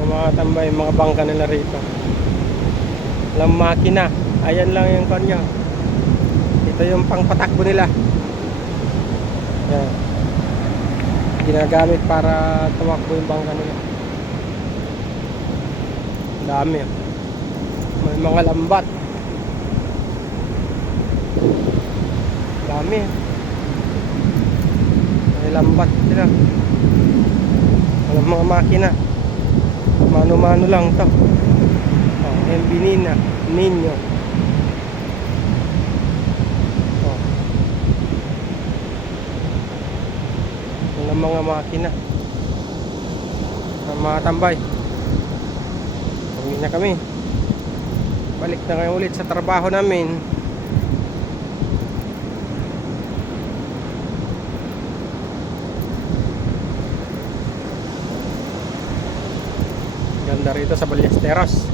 So mga tambay, mga bangka nila rito. Walang makina. Ayan lang yung kanya. Ito yung pangpatakbo nila. Yan. Ginagamit para tumakbo yung bangka nila. Dami. oh. May mga lambat. Dami. May lambat sila. Walang mga makina. Mano-mano lang to. Oh, MB Nina. Ninyo. Oh. Walang mga makina. Ang mga tambay. Uwi na kami. Balik na ngayon ulit sa trabaho namin. Ganda rito sa Ballesteros.